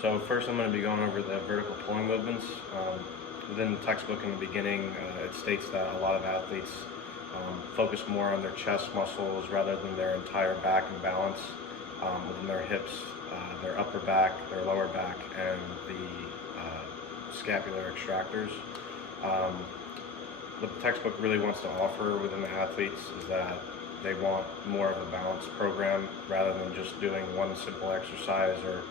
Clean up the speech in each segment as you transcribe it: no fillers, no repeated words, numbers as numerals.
So first I'm going to be going over the vertical pulling movements. Within the textbook in the beginning, it states that a lot of athletes focus more on their chest muscles rather than their entire back and balance within their hips, their upper back, their lower back, and the scapular extractors. What the textbook really wants to offer within the athletes is that they want more of a balanced program rather than just doing one simple exercise or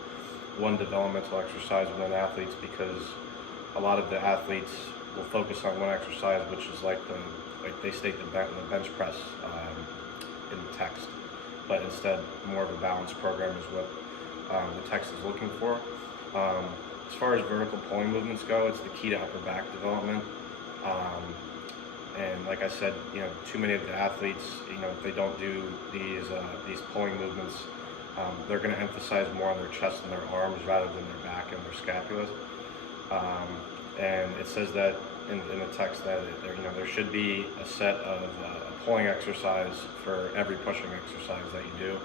one developmental exercise within athletes, because a lot of the athletes will focus on one exercise, which is like they state the bench press in the text, but instead more of a balanced program is what the text is looking for. As far as vertical pulling movements go, it's the key to upper back development. And like I said, too many of the athletes, if they don't do these pulling movements, they're going to emphasize more on their chest and their arms rather than their back and their scapula. And it says that in the text that there should be a set of a pulling exercise for every pushing exercise that you do.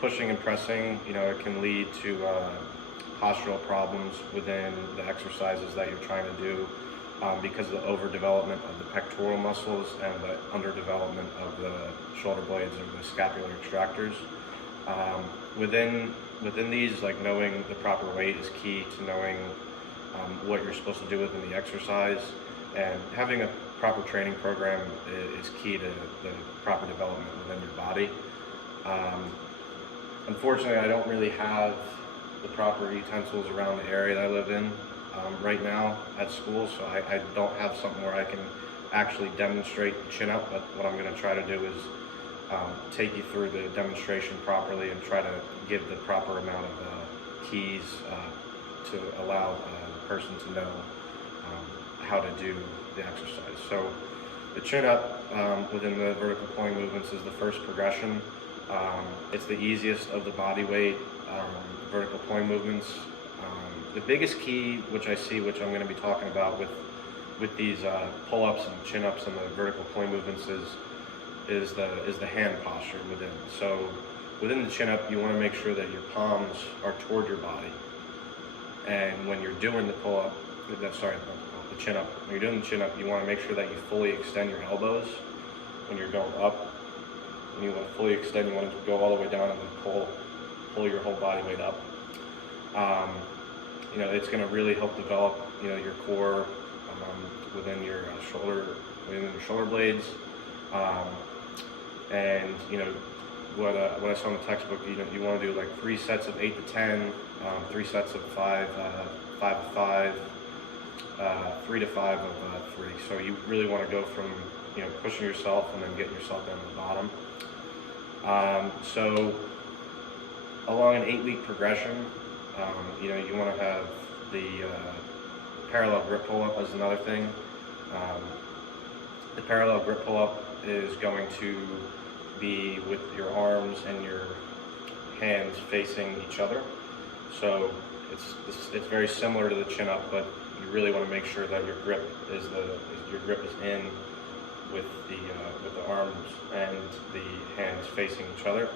Pushing and pressing, it can lead to postural problems within the exercises that you're trying to do because of the overdevelopment of the pectoral muscles and the underdevelopment of the shoulder blades or the scapular extractors. Within these, like, knowing the proper weight is key to knowing what you're supposed to do within the exercise, and having a proper training program is key to the proper development within your body. Unfortunately, I don't really have the proper utensils around the area that I live in right now at school, so I don't have something where I can actually demonstrate the chin up, but what I'm going to try to do is take you through the demonstration properly and try to give the proper amount of keys to allow the person to know how to do the exercise. So the chin up within the vertical pulling movements is the first progression. It's the easiest of the body weight vertical pulling movements. The biggest key, which I see, which I'm going to be talking about with these pull-ups and chin-ups and the vertical pulling movements, is the hand posture within. So within the chin-up, you want to make sure that your palms are toward your body, and when you're doing the pull-up, the chin-up, when you're doing the chin-up, you want to make sure that you fully extend your elbows when you're going up. When you want to fully extend, you want to go all the way down and then pull your whole body weight up. It's going to really help develop, your core within your shoulder blades. And what I saw in the textbook, you want to do like 3 sets of 8 to 10, 3 sets of 5, 5 to 5, 3 to 5 of 3. So you really want to go from pushing yourself and then getting yourself down to the bottom. So along an 8-week progression, you want to have the parallel grip pull-up as another thing. The parallel grip pull-up is going to be with your arms and your hands facing each other. So it's very similar to the chin-up, but you really want to make sure that your grip is in with the arms and the hands facing each other.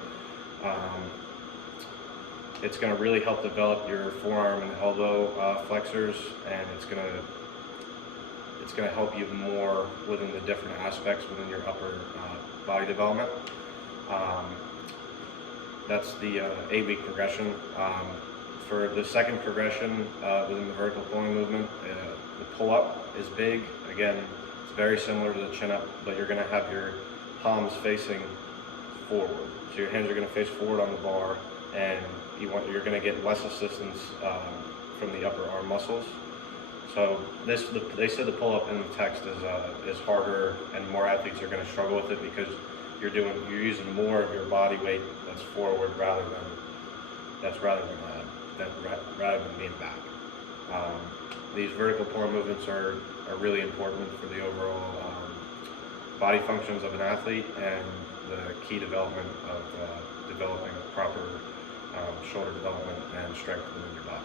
It's going to really help develop your forearm and elbow flexors, and it's going to help you more within the different aspects within your upper body development. That's the 8-week progression. For the second progression within the vertical pulling movement, the pull-up is big. Again, it's very similar to the chin-up, but you're going to have your palms facing forward. So your hands are going to face forward on the bar, and you're going to get less assistance from the upper arm muscles. So they said the pull-up in the text is harder, and more athletes are going to struggle with it because you're using more of your body weight that's forward rather than being back. These vertical pulling movements are really important for the overall body functions of an athlete and the key development of developing proper shoulder development and strength within your body.